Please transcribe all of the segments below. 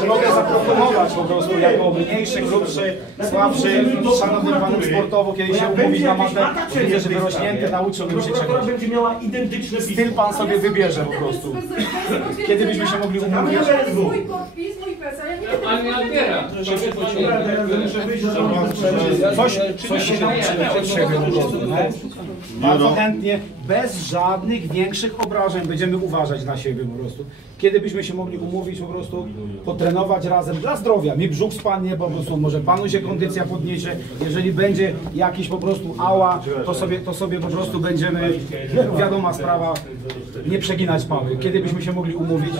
Czy mogę zaproponować po prostu jako mniejszy, grubszy, słabszy, szanowny panem sportowo, kiedy się umówić na matę, widzę, że wyrośnięty, nauczyłbym się czegoś. będzie miała identyczne pismo. Styl pan sobie wybierze po prostu. Kiedy byśmy się mogli umówić? Mój podpis, mój PESEL, ja nie będę Pan nie odbiera. Coś, coś się nauczymy od siebie po prostu? Bardzo chętnie, bez żadnych większych obrażeń będziemy uważać na siebie po prostu. Kiedy byśmy się mogli umówić po prostu, potrenować razem dla zdrowia. Mi brzuch spadnie po prostu, może panu się kondycja podniesie. Jeżeli będzie jakiś po prostu ała, to sobie, to sobie po prostu będziemy, wiadoma sprawa, nie przeginać pały. Kiedy byśmy się mogli umówić?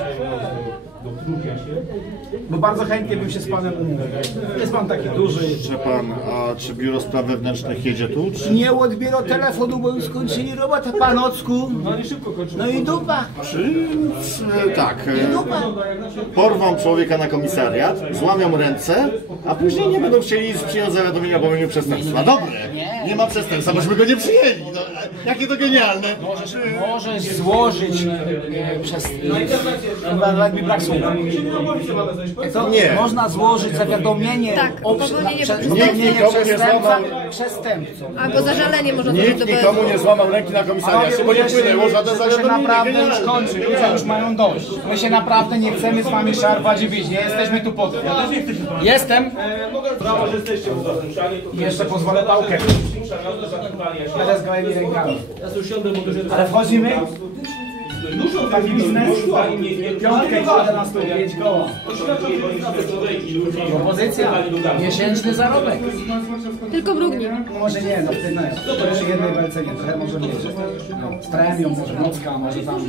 Bo bardzo chętnie bym się z panem umówił. Jest pan taki duży, Proszę pan, a czy biuro spraw wewnętrznych jedzie tu? Czy Nie odbiera telefonu, bo już skończyli robotę panocku. No i dupa. Czy, e, tak, e, porwą człowieka na komisariat, złamią ręce, a później nie będą chcieli przyjąć zawiadomienia o popełnieniu przestępstwa. Dobre, nie ma przestępstwa, bośmy go nie przyjęli. No, e, jakie to genialne. Możesz złożyć e, przez... Chyba jak mi brak słów. To Nie. Można złożyć zawiadomienie Tak, o popełnienie prze- przestępstwa. przestępcą. Albo zażalenie można Nikt nikomu nie złamał ręki na komisariacie, bo nie płynęło żadne że to się zawiadomienie. naprawdę już kończy, ludzie już mają dość. My się naprawdę nie chcemy z wami szarpać i bić, nie jesteśmy tu po to. Jestem Brawo, że jesteście jeszcze pozwolę pałkę. Będę z gołymi rękami. Ale wchodzimy? Dużo Taki biznes? Pani nie, nie, Piątkę kładę na stół, pięć koła. Propozycja? Miesięczny zarobek. Tylko brudnik. No może nie, no wtedy nie. Przy jednej belce nie, trochę może mieć. No, z premią, może nocka, może tam.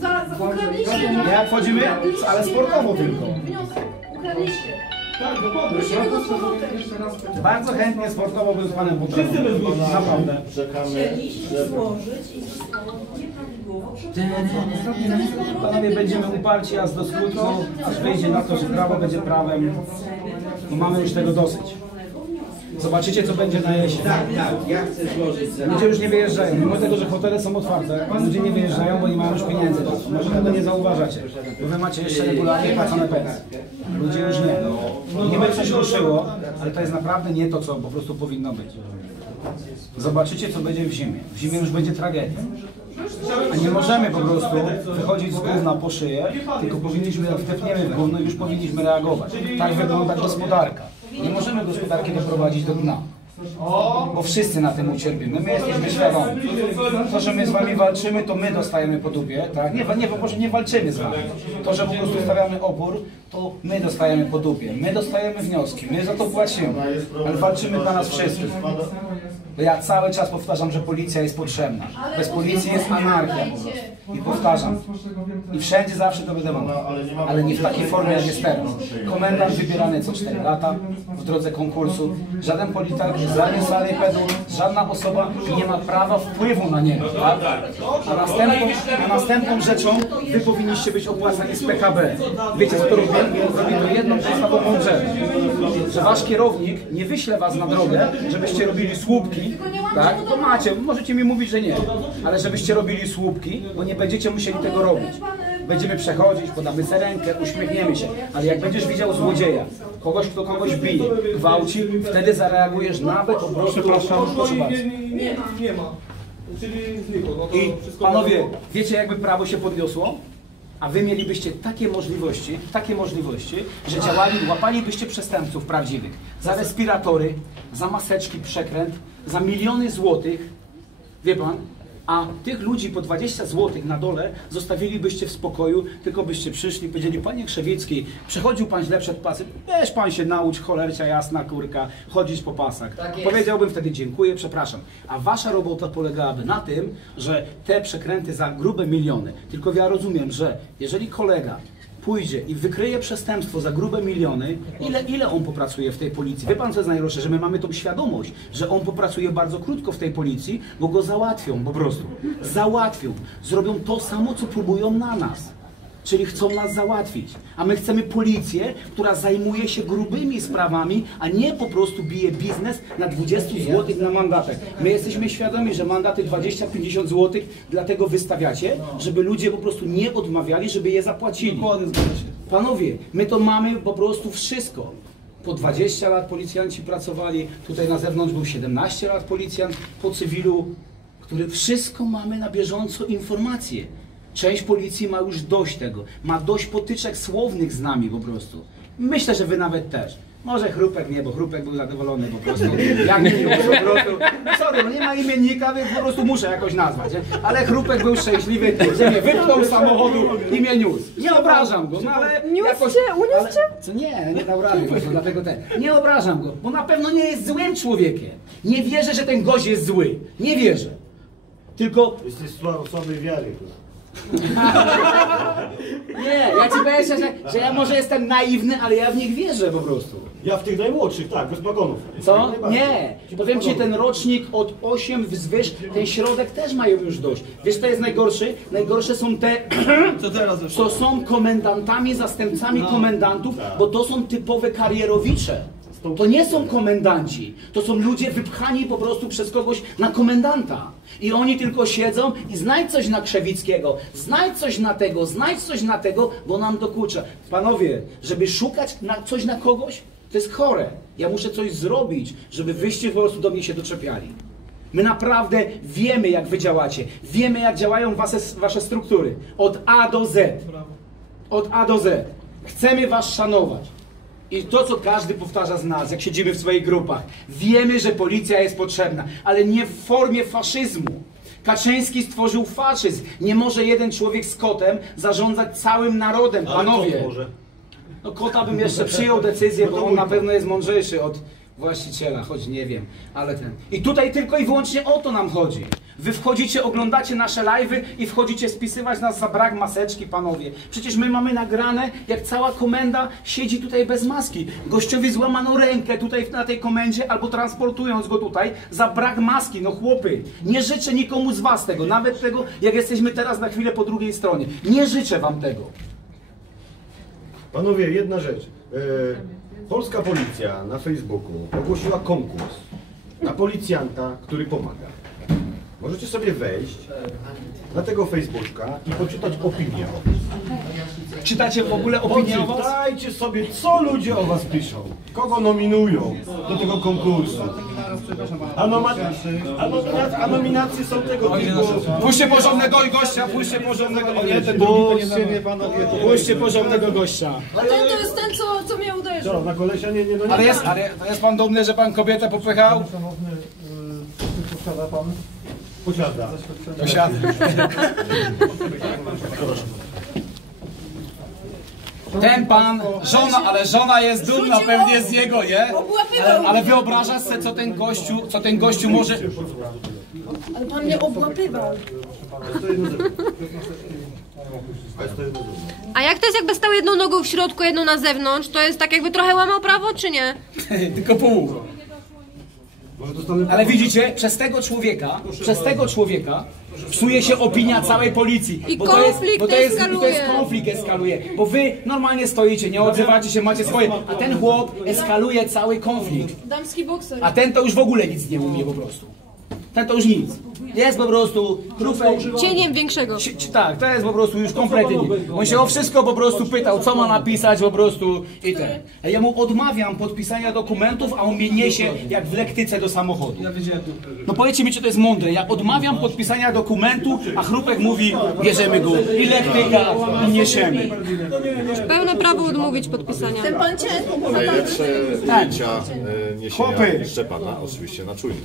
Za, za ukradliście na... Jak wchodzimy? Ale sportowo tylko. Wniosek, ukradliście. Tak, dokładnie. Musimy go z powrotem. Bardzo chętnie sportowo bym z panem potrenował. Naprawdę. Chcieliście złożyć i zostało nieprawidłowo przeprowadzone. Panowie, będziemy uparci aż do skutku, aż wyjdzie na to, że prawo będzie prawem. I mamy już tego dosyć. Zobaczycie, co będzie na jesień. Tak, ja chcę złożyć Ludzie już nie wyjeżdżają. Mimo tego, że hotele są otwarte, ludzie nie wyjeżdżają, bo nie mają już pieniędzy. Może tego nie zauważacie, bo wy macie jeszcze regularnie płacone pensje. Ludzie już nie. Niby coś ruszyło, ale to jest naprawdę nie to, co po prostu powinno być. Zobaczycie, co będzie w zimie. W zimie już będzie tragedia. A nie możemy po prostu wychodzić z gówna po szyję, tylko powinniśmy, jak wtepniemy w gówno, już powinniśmy reagować. Tak wygląda gospodarka. Nie możemy gospodarki doprowadzić do dna. Bo wszyscy na tym ucierpimy. My jesteśmy świadomi. To, że my z wami walczymy, to my dostajemy po dupie, tak? Nie, nie, po prostu nie walczymy z wami. To, że po prostu stawiamy opór, to my dostajemy po dupie. My dostajemy wnioski, my za to płacimy. Ale walczymy dla nas wszystkich. Bo ja cały czas powtarzam, że policja jest potrzebna. Bez policji jest anarchia po prostu. I powtarzam. I wszędzie zawsze to będę mówił. Ale nie w takiej formie, jak jest teraz. Komendant wybierany co 4 lata w drodze konkursu. Żaden polityk, żaden sanepedł, żadna osoba nie ma prawa wpływu na niego. Tak? A, następną, a następną rzeczą wy powinniście być opłacani z PKB. Wiecie co to robi? Robi to jedną podstawową rzecz. Że wasz kierownik nie wyśle was na drogę, żebyście robili słupki. Tak? To macie, możecie mi mówić, że nie. Ale żebyście robili słupki, bo nie będziecie musieli tego robić. Będziemy przechodzić, podamy sobie rękę, uśmiechniemy się. Ale jak będziesz widział złodzieja, kogoś, kto kogoś bije, gwałci, wtedy zareagujesz nawet po prostu. Proszę bardzo. Nie ma. Nie ma. Czyli znikło. No to I panowie, wiecie jakby prawo się podniosło? A wy mielibyście takie możliwości, takie możliwości, że działali, łapalibyście przestępców prawdziwych za respiratory, za maseczki, przekręt, za miliony złotych, wie pan? A tych ludzi po 20 złotych na dole zostawilibyście w spokoju, tylko byście przyszli i powiedzieli, panie Krzewiecki, przechodził pan źle przed pasem, weź pan się naucz, cholercia jasna kurka, chodzić po pasach. Powiedziałbym wtedy dziękuję, przepraszam. A wasza robota polegałaby na tym, że te przekręty za grube miliony, tylko ja rozumiem, że jeżeli kolega pójdzie i wykryje przestępstwo za grube miliony, ile, ile on popracuje w tej policji? Wie pan co jest najgorsze, że my mamy tą świadomość, że on popracuje bardzo krótko w tej policji, bo go załatwią po prostu. Załatwią. Zrobią to samo, co próbują na nas. Czyli chcą nas załatwić. A my chcemy policję, która zajmuje się grubymi sprawami, a nie po prostu bije biznes na 20 zł na mandatek. My jesteśmy świadomi, że mandaty 20-50 zł dlatego wystawiacie, żeby ludzie po prostu nie odmawiali, żeby je zapłacili. Panowie, my to mamy po prostu wszystko. Po 20 lat policjanci pracowali, tutaj na zewnątrz był 17 lat policjant po cywilu, który wszystko mamy na bieżąco informacje. Część policji ma już dość tego, ma dość potyczek słownych z nami po prostu. Myślę, że wy nawet też. Może Chrupek nie, bo Chrupek był zadowolony po prostu. Jak nie po prostu. Sorry, no nie ma imiennika, więc po prostu muszę jakoś nazwać. Nie? Ale Chrupek był szczęśliwy, że mnie wypchnął z samochodu i mnie niósł. Nie obrażam go, no ale jakoś... Ale, co nie, nie dał rady właśnie, dlatego ten. Nie obrażam go, bo na pewno nie jest złym człowiekiem. Nie wierzę, że ten gość jest zły. Nie wierzę. Tylko Jesteś słabo, słabej wiary. Nie, ja ci powiem szczerze, że ja może jestem naiwny, ale ja w nich wierzę po prostu. Ja w tych najmłodszych, tak, bez pagonów. Co? Nie. Powiem ci, ten rocznik od 8 wzwyż, ten środek też mają już dość. Wiesz, co jest najgorszy? Najgorsze są te, Co teraz? co są komendantami, zastępcami komendantów, bo to są typowe karierowicze. To nie są komendanci, to są ludzie wypchani po prostu przez kogoś na komendanta. I oni tylko siedzą i znajdź coś na Krzewickiego, znajdź coś na tego, znajdź coś na tego, bo nam dokucza. Panowie, żeby szukać na coś na kogoś, to jest chore. Ja muszę coś zrobić, żeby wyście po prostu do mnie się doczepiali. My naprawdę wiemy, jak wy działacie. Wiemy, jak działają wasze, wasze struktury. Od A do Z. Od A do Z. Chcemy was szanować. I to, co każdy powtarza z nas, jak siedzimy w swoich grupach. Wiemy, że policja jest potrzebna, ale nie w formie faszyzmu. Kaczyński stworzył faszyzm. Nie może jeden człowiek z kotem zarządzać całym narodem, panowie. No kota bym jeszcze przyjął decyzję, bo on na pewno jest mądrzejszy od właściciela, choć nie wiem, ale ten. I tutaj tylko i wyłącznie o to nam chodzi. Wy wchodzicie, oglądacie nasze live'y i wchodzicie spisywać nas za brak maseczki, panowie. Przecież my mamy nagrane, jak cała komenda siedzi tutaj bez maski. Gościowi złamano rękę tutaj na tej komendzie, albo transportując go tutaj za brak maski. No chłopy, nie życzę nikomu z was tego, nawet tego, jak jesteśmy teraz na chwilę po drugiej stronie. Nie życzę wam tego. Panowie, jedna rzecz. E, polska policja na Facebooku ogłosiła konkurs na policjanta, który pomaga. Możecie sobie wejść na tego Facebooka i poczytać opinię o was. Czytacie w ogóle opinię o was? Poczytajcie sobie, co ludzie o was piszą. Kogo nominują do tego konkursu. A, noma- a, nomina- a nominacje są tego typu. Puśćcie porządnego gościa, puśćcie porządnego o nie, ten Puśćcie mnie panowie. Puśćcie porządnego gościa. A ten to jest ten, co, co mnie uderzył. Co, na kolesia nie, nie, no nie. Ale jest, ale to jest pan dumny, że pan kobietę popychał? Posiada. Posiada. Ten pan, żona, ale żona jest dumna pewnie z niego, nie? Ale, ale wyobrażasz sobie, co ten gościu, co ten gościu może... Ale pan mnie obłapywał. A jak to jest jakby stał jedną nogą w środku, jedną na zewnątrz, to jest tak jakby trochę łamał prawo, czy nie? Tylko pół. Ale widzicie, przez tego człowieka, przez tego człowieka psuje się opinia całej policji. I bo to jest, konflikt bo to jest, bo to eskaluje. jest konflikt eskaluje. Bo wy normalnie stoicie, nie odzywacie się, macie swoje, a ten chłop eskaluje cały konflikt. Damski bokser. A ten to już w ogóle nic nie umie po prostu. Ten to już nic. Jest po prostu krupek. Cieniem większego. Ci- ci- Tak, to jest po prostu już kompletnie. nie. On się o wszystko po prostu pytał, co ma napisać po prostu i ten. A ja mu odmawiam podpisania dokumentów, a on mnie niesie jak w lektyce do samochodu. No powiedzcie mi, czy to jest mądre. Ja odmawiam podpisania dokumentu, a Chrupek mówi, bierzemy go i lektyka i niesiemy. Pełne prawo odmówić podpisania. Ten pan cię. Najlepsze ujęcia e, niesienia Chłopy. Szczepana, oczywiście na czujnik.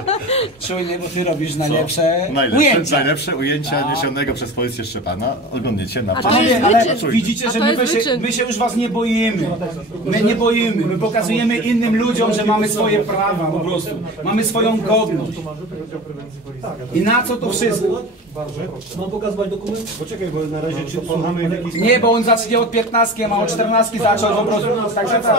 Czujnie, bo ty robisz najlepsze Najlepsze, ujęcia. najlepsze ujęcia niesionego przez policję Szczepana oglądniecie na ale wyczyn. widzicie, że my, się, my się już was nie boimy. My nie boimy. My pokazujemy innym ludziom, że mamy swoje prawa po prostu. Mamy swoją godność. I na co to wszystko? Mam pokazywać dokument? Poczekaj, bo na razie czy słuchamy w jakiś Nie, bo on zacznie od 15, a od 14 zaczął po prostu. Także tak.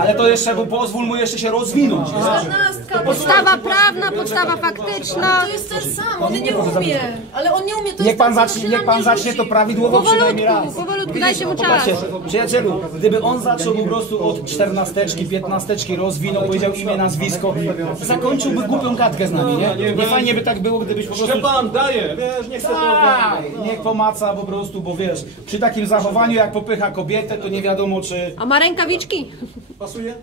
Ale to jeszcze, bo pozwól mu jeszcze się rozwinąć. czternastka. Podstawa prawna, podstawa faktyczna. To jest ten sam, on nie umie. Ale on nie umie, to Niech jest pan ten, co zacznie, się niech na pan mnie zacznie rzuci. to prawidłowo przynajmniej raz. Powolutku, powolutku, dajcie mu czas. Przyjacielu, gdyby on zaczął po prostu od czternasteczki, piętnasteczki, rozwinął, powiedział imię, nazwisko, zakończyłby głupią gadkę z nami, nie? Nie fajnie by tak było, gdybyś po prostu... Szczepan, daję, wiesz, nie chcę to... Tak, niech pomaca po prostu, bo wiesz, przy takim zachowaniu jak popycha kobietę, to nie wiadomo czy... A ma rękawiczki? Pasuje?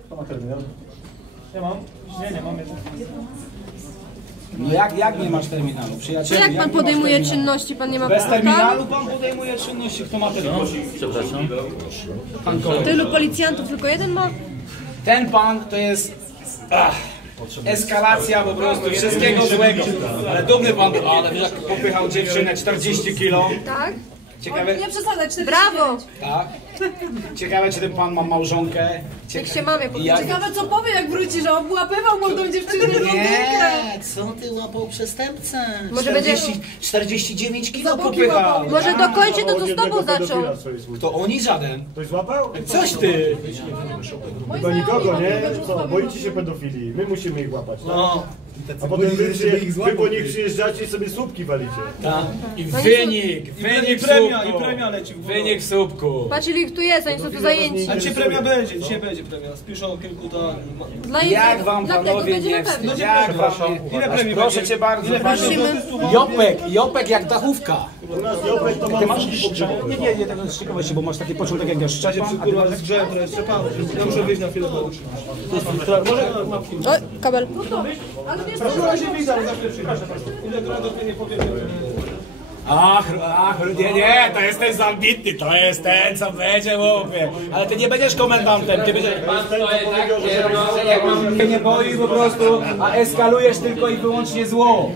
Nie mam. Nie, nie mam. No jak, jak nie masz terminalu, przyjacielu? jak pan podejmuje terminalu? czynności? Pan nie ma Bez terminalu pan podejmuje czynności, kto ma terminal? Przepraszam. Pan kolega. Tylu policjantów, tylko jeden ma? Ten pan to jest ach, eskalacja po prostu wszystkiego złego. Ale dumny pan, ale wiesz jak popychał dziewczynę 40 kilo. Tak? Ciekawe, Nie przesadzaj, 49. Brawo! tak? Ciekawe czy ten pan ma małżonkę. Niech się mamie I jak... Ciekawe co powie jak wróci, że obłapywał młodą dziewczynę. Nie, co ty łapał przestępcę? Może będzie- 49 kilo popychał. Może dokończy to, co z tobą zaczął. To oni żaden. Ktoś złapał? Coś ty. Do nikogo, nie? Co, boicie się pedofilii, my musimy ich łapać. tak? No. A potem wy, przyje, wy po nich przyjeżdżacie i sobie słupki walicie. I wynik, I wynik premia, i premia leci w górę. Wynik w słupku. Patrz ile ich tu jest, oni są tu zajęci. A dzisiaj premia będzie, dzisiaj będzie premia. Spiszą kilku to... Dla Jak wam dlatego panowie będzie nie wstyd? Jak wam Ile premii Proszę będzie? cię bardzo. Ile. Jopek, Jopek jak dachówka. U nas Jopek to masz Nie, nie, nie tego z ciekawości, bo masz taki początek jak ja szczepan, a ty Kurwa, masz... z grzechem, to jest Szczepan. Ja muszę wyjść na chwilę, bo... Może kabel. Ale wiesz na razie widzę, ale za chwilę przyjdę. Ile to to nie powiem. Ach, ach, nie, nie, to jest ten zambitny, to jest ten, co będzie, mówię. Ale ty nie będziesz komendantem, ty będziesz... Jak mam się nie boi po prostu, a eskalujesz tylko i wyłącznie zło.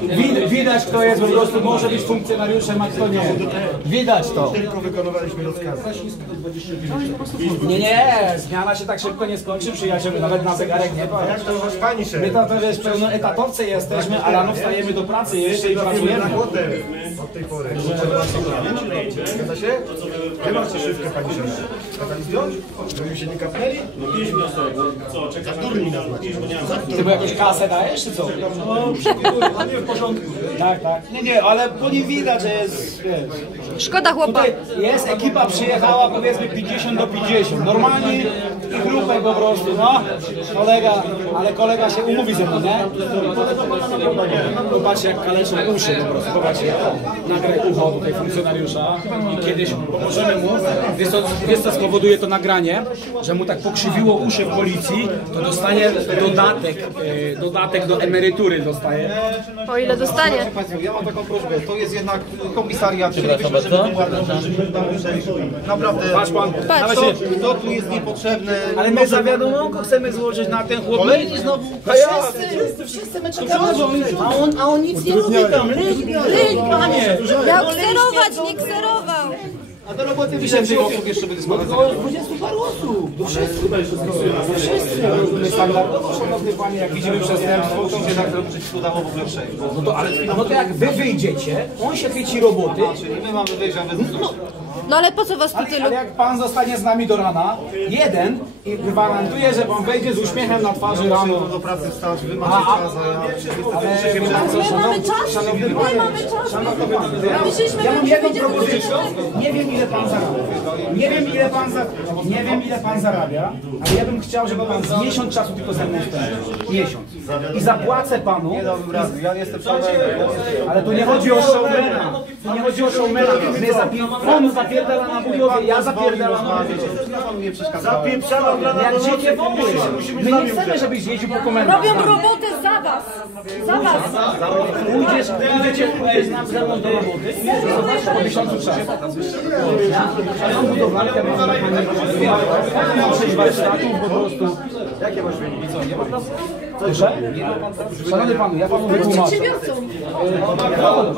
Wid, widać, kto jest po prostu, może być funkcjonariuszem, a kto nie. Widać to. tylko wykonywaliśmy rozkazy. Nie, nie, zmiana się tak szybko nie skończy, przyjacielu, nawet na zegarek nie patrz. Jak to pani się? My też pełnoetatowcy jesteśmy, a rano wstajemy do pracy jeszcze i pracujemy. Na hotel od tej pory. Zgadza się? Gdzie macie szybkę pani się? A pani zdjąć? Żeby się nie kapnęli? Za durni nas macie. Ty mu jakąś kasę dajesz, czy co? No, nie w porządku. Tak, tak. Nie, nie, ale po nim widać, że jest, Szkoda chłopa. Jest ekipa przyjechała powiedzmy 50 do 50. Normalnie i grupę po prostu, no. Kolega, ale kolega się umówi ze mną, nie? Popatrzcie jak kaleczą uszy po prostu, popatrzcie. Nagraj ucho tutaj funkcjonariusza i kiedyś pomożemy mu. Wiesz co, wiesz co spowoduje to nagranie? Że mu tak pokrzywiło uszy w policji, to dostanie dodatek, e, dodatek do emerytury dostaje. O ile dostanie. Państwo, ja mam taką prośbę, to jest jednak komisariat, żeby ładnie Naprawdę, Patrz pan, Patrz. nawet to, się, to tu jest niepotrzebne. ale my za wiadomoką chcemy złożyć na ten chłop. Kolejni znowu, wszyscy, wszyscy my czekamy, a on, a on nic nie robi tam, ryć, panie. Miał kserować, nie kserował. A do roboty pisze, że osób jeszcze będzie składać. Do 20 paru osób, do wszystkich. Do wszystkich. My standardowo, szanowny panie, jak widzimy przestępstwo, to się tak zrobić, udało w ogóle przejść. no to, ale, no to jak wy wyjdziecie, on się chwyci roboty, Czyli my mamy wyjść, a wy no, No ale po co was tu ale, tylu? ale jak pan zostanie z nami do rana, jeden, i gwarantuję, że pan wejdzie z uśmiechem na twarzy rano. do pracy wstać, wy macie A, a- czas, a ja... Ale My mamy szanowny, czas, szanowny my panie, mamy czas. szanowny panie, ja, Myśleliśmy, ja mam jedną propozycję. Nie wiem ile pan zarabia. Nie wiem ile pan za, nie wiem ile pan zarabia, ale ja bym chciał, żeby pan z miesiąc czasu tylko ze mną spędził. Miesiąc. I zapłacę panu. Nie dałbym rady, ja nie jestem. Ale tu nie chodzi o showmana. Tu nie chodzi o showmana. My zapier... On zapierdala na budowie, ja zapierdalam na przeszkadzał. Zapieprzamy dla Jak nas do dzikie musimy My nie chcemy, żebyś jeździł po komendach. Robią robotę za was. Za was. Pójdziesz, pójdziecie, pójdziesz nam ze mną do roboty zobaczysz po miesiącu czasu. Ja mam budowlankę, mam sześć warsztatów, po prostu. Jakie masz wyniki? Co, nie ma? Proszę? Szanowny panu, ja panu wytłumaczę. Przedsiębiorcą. Chodź, chodź.